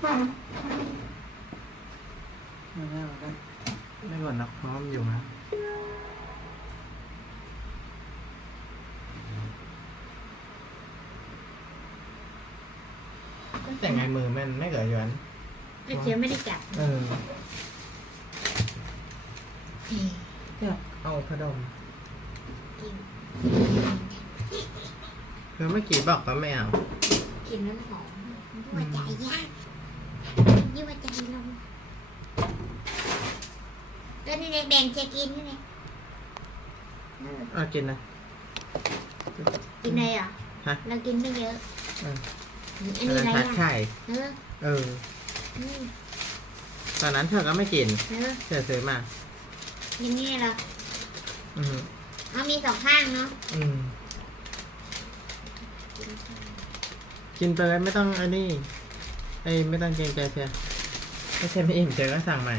ไม่ก่อนนักพร้อมอยู่นะแต่ไงมือมันไม่เกิดอยู่อันก็เชียวไม่ได้จับอยากเอาขนมคือเมื่อกี้บอกก็ไม่เอากินน้ำหอมยั่วใจยากยั่วใจลงตัวนี้แดงๆจะกินนี่ไงกินนะกินอะไรอ่ะเรากินไม่เยอะอันนี้อะไรอ่ะไข่ตอนนั้นเธอก็ไม่กินเธอซื้อมากินนี่เหรอเอามี2ข้างเนาะกินไปเลยไม่ต้องอันนี้ไม่ต้องเกรงใจเสียไม่ใช่ไม่อิ่มเจอก็สั่งใหม่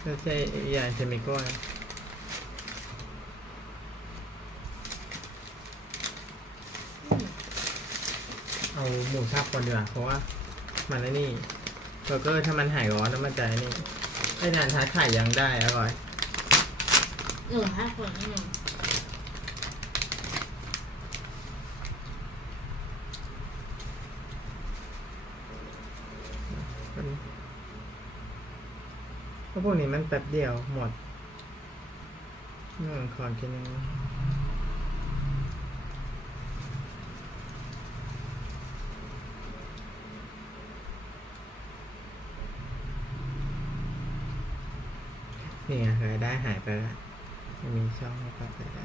ไม่ใช่อย่างเชมิโก้เอาหมูสับก่อนดีกว่าเพราะว่ามันไอ้นี่เบอร์เกอร์ถ้ามันหายร้อนแล้วมันจะไอ้นี่ไอ้นานทาไข่ยังได้อร่อยถ้าคนนี่เพราะพวกนี้มันแป๊บเดียวหมดขอนกินยังนี่ไงรายได้หายไปแล้วไม่มีช่องให้ปรับรายได้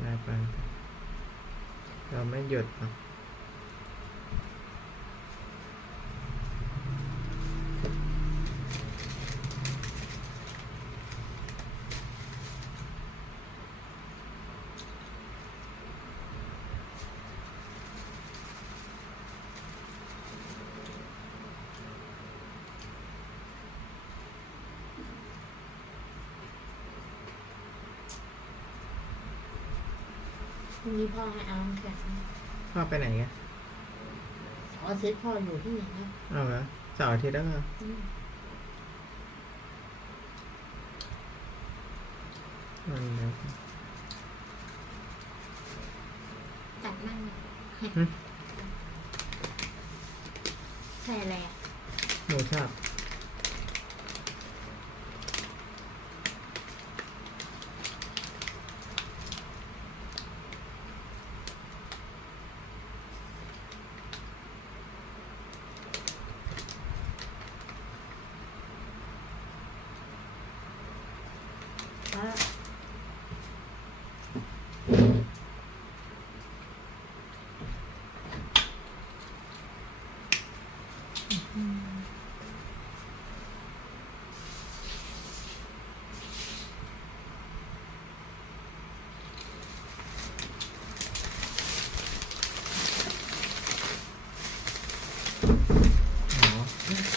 ได้ไปเราไม่หยุดหรอกวันนี้พ่อให้เอาน้ำแข็งพ่อไปไหนกันอาทิตย์พ่ออยู่ที่ไหนนะเอาเหรอเสาร์อาทิตย์แล้วเหรอตัดมั่งใส่อะไรอ่ะหมูสับ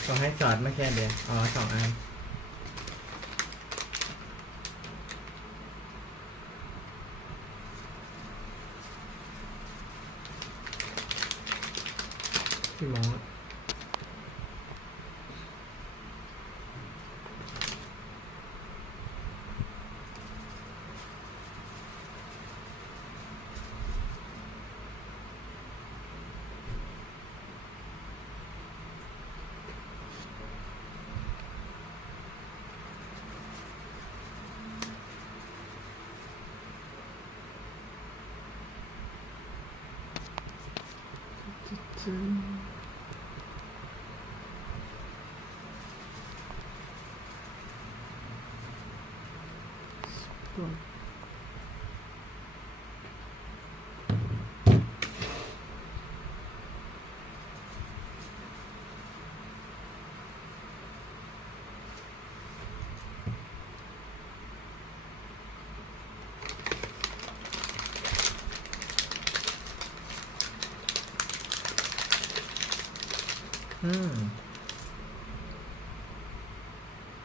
ก็ให้จอดไม่แค่เดียว2 อันพี่มอง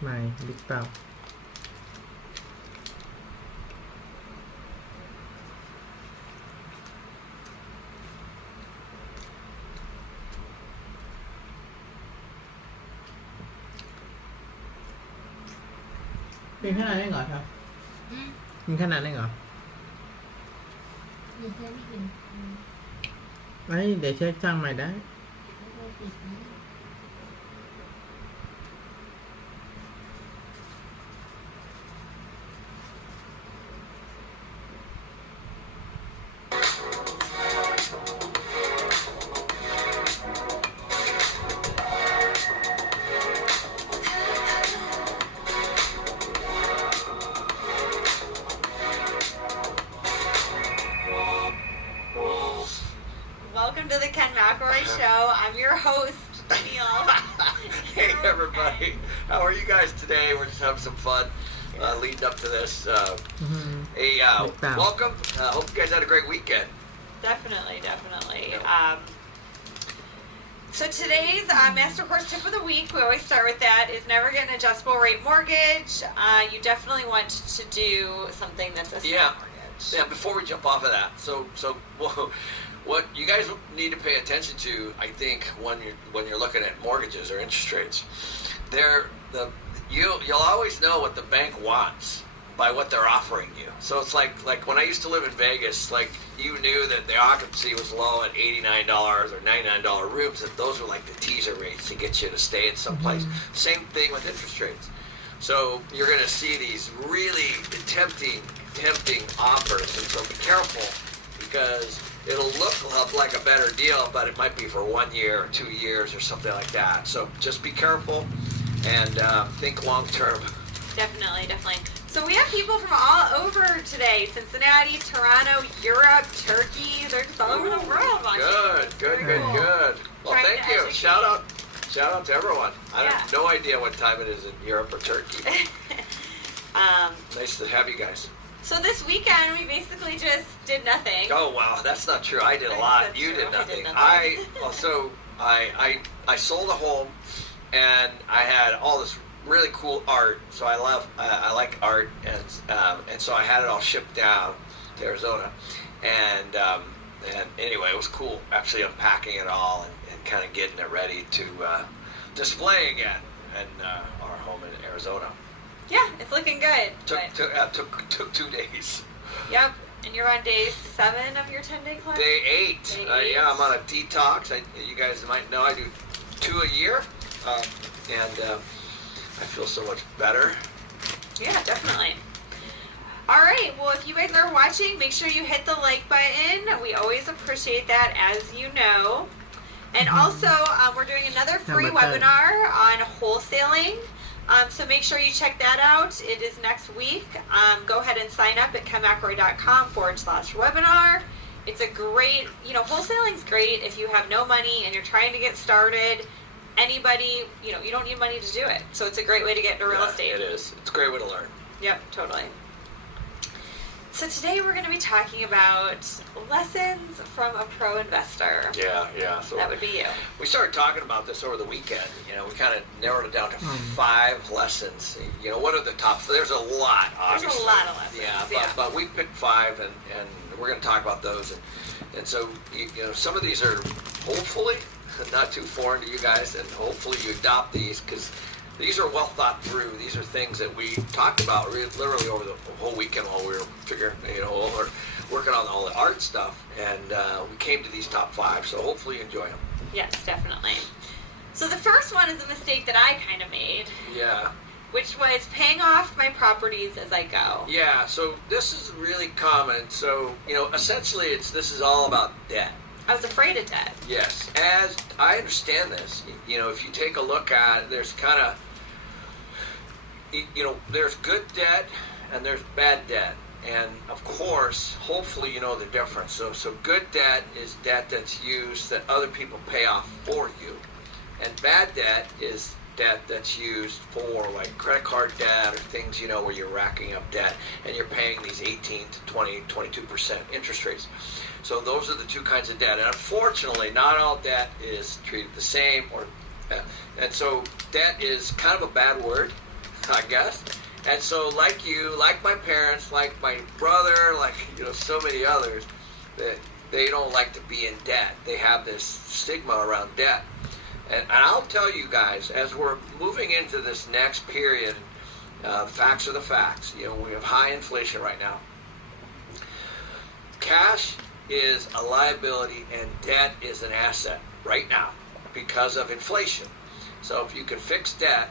ไม่บิ๊กเปล่า กินขนาดนี้เหรอครับ กินขนาดนี้เหรอ เดี๋ยวเธอไม่กิน ไม่เดี๋ยวเช็คจ้างใหม่ได้ แล้วก็ปิดนะ Welcome to the Ken McElroy Show. I'm your host, Neil. Hey everybody, how are you guys today? We're just having some fun leading up to this. Hey, welcome. Hope you guys had a great weekend. Definitely. So today's Master Course Tip of the Week, we always start with that, is never get an adjustable rate mortgage. You definitely want to do something that's a smart mortgage. Yeah, before we jump off of that, so what you guys need to pay attention to, I think, when you're looking at mortgages or interest rates, you'll always know what the bank wants by what they're offering you. So it's like when I used to live in Vegas, like you knew that the occupancy was low at $89 or $99 rooms, that those were like the teaser rates to get you to stay at some place. Same thing with interest rates. So you're going to see these really tempting offers, and so be careful, because it'll look like a better deal, but it might be for 1 year or 2 years or something like that. So just be careful and think long term. Definitely. So we have people from all over today: Cincinnati, Toronto, Europe, Turkey. They're just all over the world watching. Good. Well, Trying thank to you. educate. Shout out to everyone. I have no idea what time it is in Europe or Turkey. Nice to have you guys. So this weekend we basically just did nothing. Oh wow, that's not true. I did a lot. That's You true. did I nothing. did nothing. I sold a home, and I had all this really cool art. So I like art, and so I had it all shipped down to Arizona, and anyway, it was cool actually unpacking it all and kind of getting it ready to display again in our home in Arizona. Yeah, it's looking good. Took 2 days. Yep, and you're on day 7 of your 10-day class? Day 8. Yeah, I'm on a detox. You guys might know I do 2 a year, and I feel so much better. Yeah, definitely. All right, well, if you guys are watching, make sure you hit the like button. We always appreciate that, as you know. And also, we're doing another free webinar on wholesaling. So make sure you check that out. It is next week. Go ahead and sign up at kenmcroy.com/webinar. It's a great, wholesaling's great if you have no money and you're trying to get started. Anybody, you don't need money to do it. So it's a great way to get into real estate. It is. It's a great way to learn. Yep, totally. So today we're going to be talking about lessons from a pro investor. Yeah. So that would be you. We started talking about this over the weekend. We kind of narrowed it down to 5 lessons. What are the top? There's a lot, obviously. There's a lot of lessons. Yeah, but we picked 5, and we're going to talk about those. And so, some of these are hopefully not too foreign to you guys, and hopefully you adopt these, because these are well thought through. These are things that we talked about literally over the whole weekend while we were figuring, or working on all the art stuff, and we came to these top 5. So hopefully you enjoy them. Yes, definitely. So the first one is a mistake that I kind of made. Yeah. Which was paying off my properties as I go. Yeah. So this is really common. So essentially, this is all about debt. I was afraid of debt. Yes, as I understand this, if you take a look at it, there's kind of, there's good debt and there's bad debt. And of course, hopefully you know the difference. So good debt is debt that's used that other people pay off for you. And bad debt is debt that's used for like credit card debt or things, where you're racking up debt and you're paying these 18 to 20, 22% interest rates. So those are the 2 kinds of debt. And unfortunately, not all debt is treated the same. And so debt is kind of a bad word, I guess. And so like you, like my parents, like my brother, like, so many others, that they don't like to be in debt. They have this stigma around debt. And I'll tell you guys, as we're moving into this next period, Facts are the facts. You know, we have high inflation right now. Cash is a liability and debt is an asset right now because of inflation. So if you can fix debt,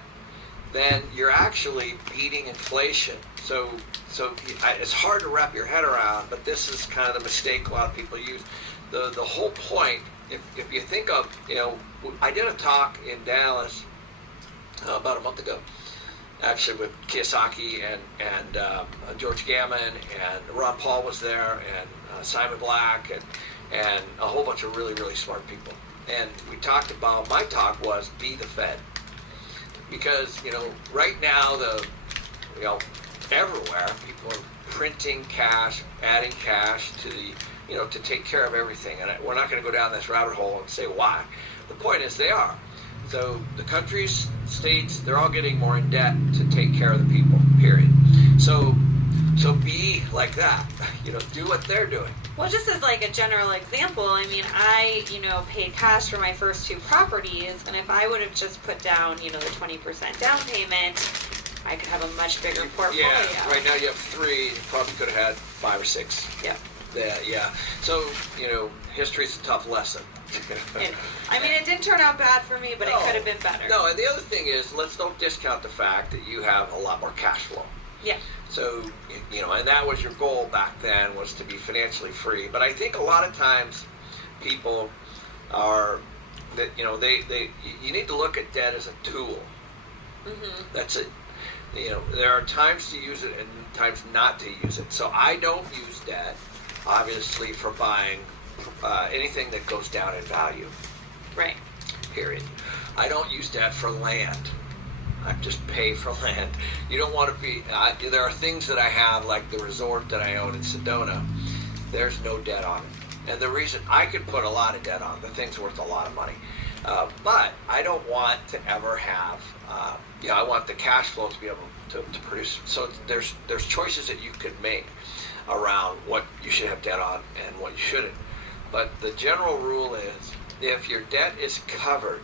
then you're actually beating inflation. So it's hard to wrap your head around, but this is kind of the mistake a lot of people use. The whole point, if you think of, you know, I did a talk in Dallas about a month ago, actually with Kiyosaki and George Gammon, and Ron Paul was there, and Simon Black, and a whole bunch of really, really smart people. And we talked about, my talk was be the Fed. Because, you know, right now, everywhere, people are printing cash, adding cash to the, you know, to take care of everything. And we're not going to go down this rabbit hole and say why. The point is they are. So the countries, states, they're all getting more in debt to take care of the people, period. So be like that. You know, do what they're doing. Well, just as like a general example, I mean, I, you know, paid cash for my first 2 properties, and if I would have just put down, you know, the 20% down payment, I could have a much bigger portfolio. Yeah, right now you have 3, you probably could have had 5 or 6. Yeah. Yeah. So, you know, history's a tough lesson. I mean, it didn't turn out bad for me, but it could have been better. No, and the other thing is, let's don't discount the fact that you have a lot more cash flow. Yeah. So, you know, and that was your goal back then, was to be financially free. But I think a lot of times people are, that, you know, you need to look at debt as a tool. Mm-hmm. That's it. You know, there are times to use it and times not to use it. So I don't use debt, obviously, for buying anything that goes down in value. Right. Period. I don't use debt for land. I just pay for land. You don't want to be, there are things that I have, like the resort that I own in Sedona, there's no debt on it. And the reason, I could put a lot of debt on, the thing's worth a lot of money. But I don't want to ever have, I want the cash flow to be able to produce. So there's choices that you could make around what you should have debt on and what you shouldn't. But the general rule is, if your debt is covered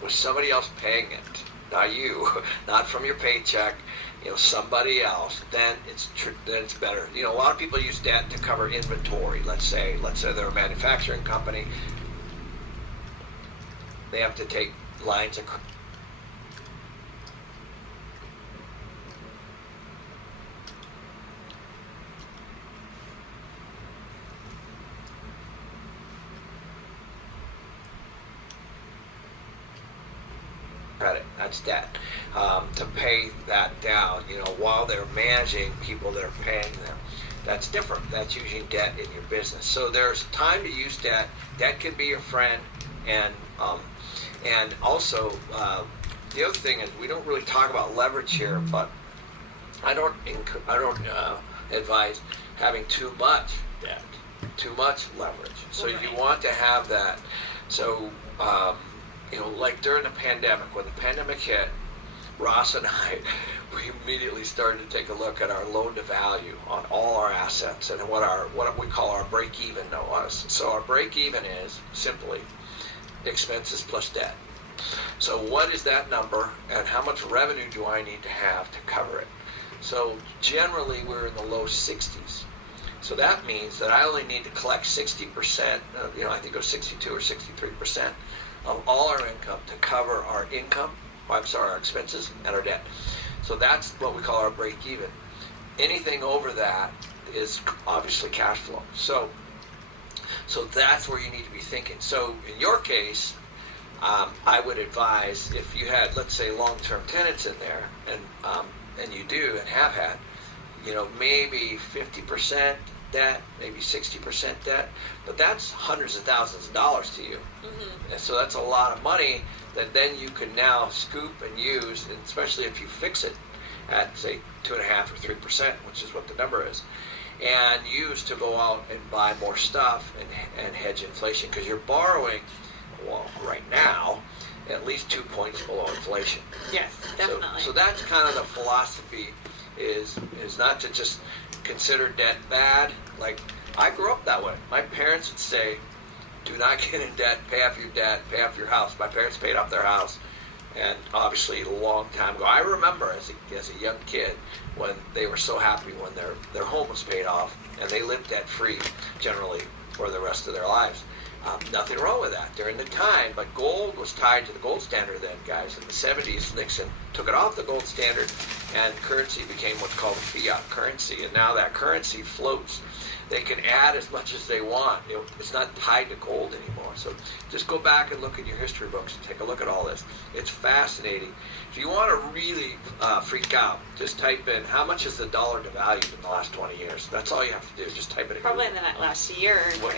with somebody else paying it, not you, not from your paycheck, you know, somebody else, then it's better. You know, a lot of people use debt to cover inventory. Let's say they're a manufacturing company. They have to take lines of credit, that's debt, to pay that down, you know, while they're managing people that are paying them. That's different. That's using debt in your business. So there's time to use debt. Debt can be your friend, and also the other thing is, we don't really talk about leverage here, but I don't advise having too much debt, too much leverage. So you want to have that. So you know, like during the pandemic, when the pandemic hit, Ross and I, we immediately started to take a look at our loan to value on all our assets and what we call our break even was. So our break even is simply expenses plus debt. So what is that number, and how much revenue do I need to have to cover it? So generally we're in the low 60s. So that means that I only need to collect 60%, you know, I think it was 62 or 63% of all our income to cover our our expenses and our debt. So that's what we call our break even. Anything over that is obviously cash flow. So that's where you need to be thinking. So in your case, I would advise, if you had, let's say, long-term tenants in there, and you do and have had, you know, maybe 50% debt, maybe 60% debt, but that's hundreds of thousands of dollars to you. Mm-hmm. And so that's a lot of money that then you can now scoop and use, and especially if you fix it at, say, 2.5% or 3%, which is what the number is, and use to go out and buy more stuff and hedge inflation, because you're borrowing, well, right now, at least 2 points below inflation. Yes, definitely. So that's kind of the philosophy, is not to just consider debt bad. Like, I grew up that way. My parents would say, do not get in debt, pay off your debt, pay off your house. My parents paid off their house. And obviously, a long time ago, I remember as a young kid when they were so happy when their home was paid off, and they lived debt free generally for the rest of their lives. Nothing wrong with that during the time, but gold was tied to the gold standard then, guys. In the 70s, Nixon took it off the gold standard, and currency became what's called fiat currency. And now that currency floats. They can add as much as they want. It's not tied to gold anymore. So just go back and look at your history books and take a look at all this. It's fascinating. If you want to really freak out, just type in how much has the dollar devalued in the last 20 years. That's all you have to do. Just type it in. Probably in the last year. Well,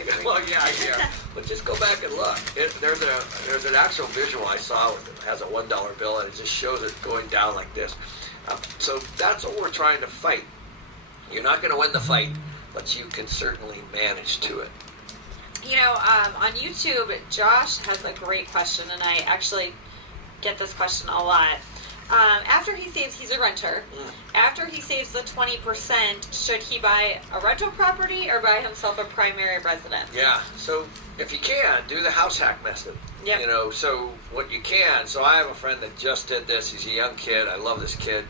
yeah. But just go back and look. There's an actual visual I saw with it. It has a $1 bill, and it just shows it going down like this. So that's what we're trying to fight. You're not going to win the fight, but you can certainly manage to it. You know, on YouTube, Josh has a great question, and I actually get this question a lot. After he saves, he's a renter. After he saves the 20%, should he buy a rental property or buy himself a primary residence? Yeah, so if you can, do the house hack method. Yep. You know, so what you can, so I have a friend that just did this. He's a young kid. I love this kid.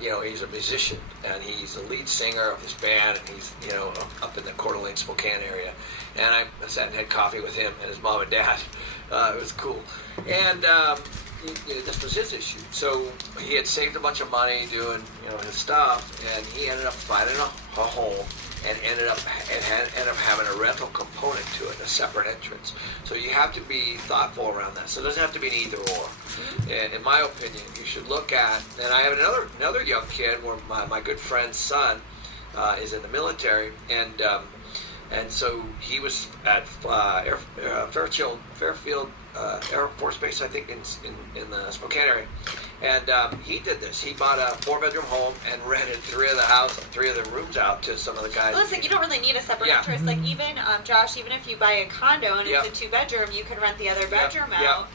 You know, he's a musician, and he's the lead singer of his band, and he's, you know, up in the Coeur d'Alene, Spokane area. And I sat and had coffee with him and his mom and dad. It was cool. And this was his issue. So he had saved a bunch of money doing, you know, his stuff, and he ended up finding a home and ended up having a rental component to it, a separate entrance. So you have to be thoughtful around that. So it doesn't have to be an either or. In my opinion, you should look at, and I have another young kid where my good friend's son is in the military, and so he was at Fairfield Air Force Base, I think, in the Spokane area. And he did this. He bought a 4-bedroom home and rented 3 of the rooms out to some of the guys. Well, listen, you don't really need a separate entrance. Like even, Josh, even if you buy a condo and it's a 2-bedroom, you can rent the other bedroom out.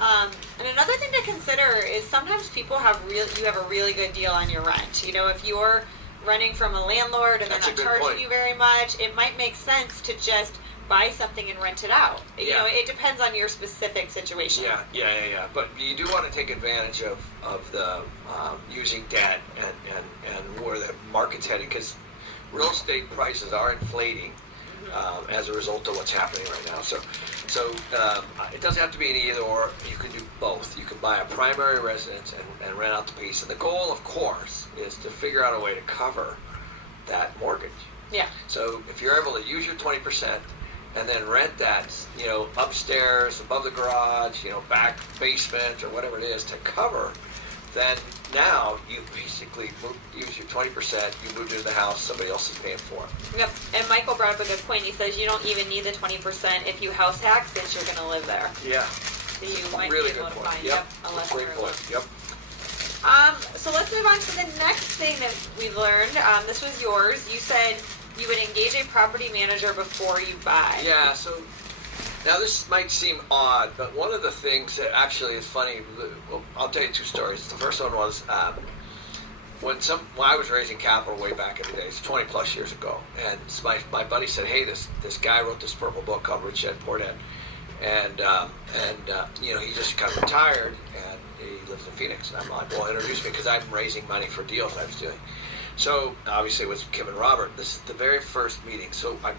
And another thing to consider is sometimes people you have a really good deal on your rent. You know, if you're renting from a landlord and they're not charging you very much, it might make sense to just buy something and rent it out. You know, it depends on your specific situation. Yeah. But you do want to take advantage of the using debt and where the market's headed, because real estate prices are inflating as a result of what's happening right now. So it doesn't have to be an either or. You can do both. You can buy a primary residence and rent out the piece. And the goal, of course, is to figure out a way to cover that mortgage. Yeah. So if you're able to use your 20% and then rent that, you know, upstairs, above the garage, you know, back basement or whatever it is to cover, then now you basically use your 20%, you moved into the house, somebody else is paying for it. Yep. And Michael brought up a good point. He says you don't even need the 20% if you house hack, since you're going to live there. Yeah. So you might really be able to good point. find a lesser Great point. Yep. So let's move on to the next thing that we learned. This was yours. You said you would engage a property manager before you buy. Yeah, so now this might seem odd, but one of the things that actually is funny, well, I'll tell you 2 stories. The first one was when I was raising capital way back in the days, 20 plus years ago, and my buddy said, hey, this guy wrote this purple book called Rich Dad Poor Dad, and you know, he just kind of retired, and he lives in Phoenix. And I'm like, well, introduce me, because I'm raising money for deals I was doing. So obviously it was Kim and Robert. This is the very first meeting. So I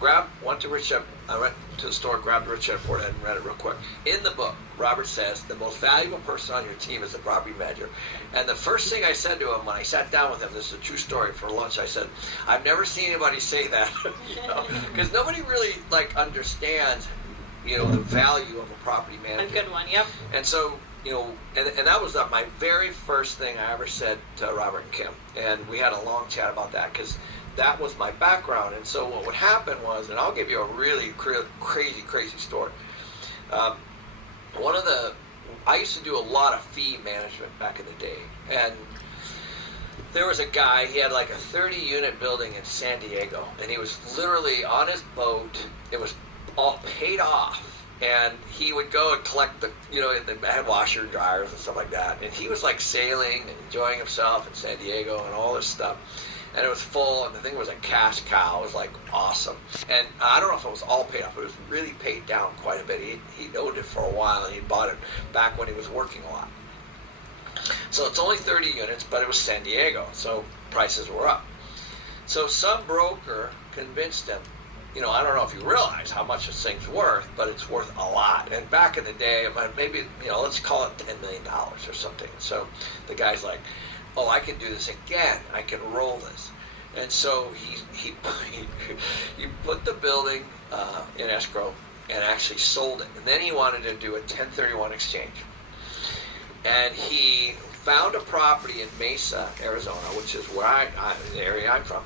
went to the store, grabbed Rich Dad Poor Dad, and read it real quick. In the book, Robert says the most valuable person on your team is the property manager. And the first thing I said to him when I sat down with him, this is a true story, for lunch, I said, I've never seen anybody say that, you know, because nobody really understands, you know, the value of a property manager. A good one, yep. And so, you know, and that was my very first thing I ever said to Robert and Kim. And we had a long chat about that, because that was my background. And so what would happen was, and I'll give you a really crazy story. I used to do a lot of fee management back in the day. And there was a guy, he had like a 30-unit building in San Diego. And he was literally on his boat. It was all paid off. And he would go and collect they had washer and dryers and stuff like that. And he was like sailing and enjoying himself in San Diego and all this stuff. And it was full, and the thing was a cash cow. It was like awesome. And I don't know if it was all paid off, but it was really paid down quite a bit. He'd owned it for a while, and he'd bought it back when he was working a lot. So it's only 30 units, but it was San Diego, so prices were up. So some broker convinced him, I don't know if you realize how much this thing's worth, but it's worth a lot. And back in the day, maybe, let's call it $10 million or something. So the guy's like, oh, I can do this again. I can roll this. And so he put the building in escrow and actually sold it. And then he wanted to do a 1031 exchange. And he found a property in Mesa, Arizona, which is where the area I'm from.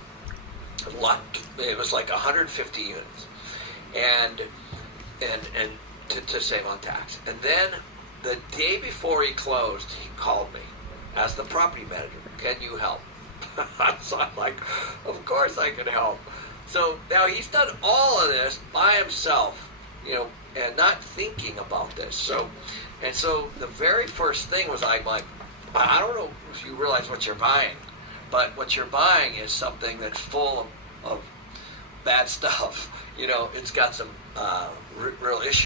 It was like 150 units, and to save on tax. And then the day before he closed, he called me as the property manager. Can you help? So I'm like, of course I can help. So now he's done all of this by himself, and not thinking about this. So the very first thing was I don't know if you realize what you're buying, but what you're buying is something that's full of bad stuff. It's got some real issues.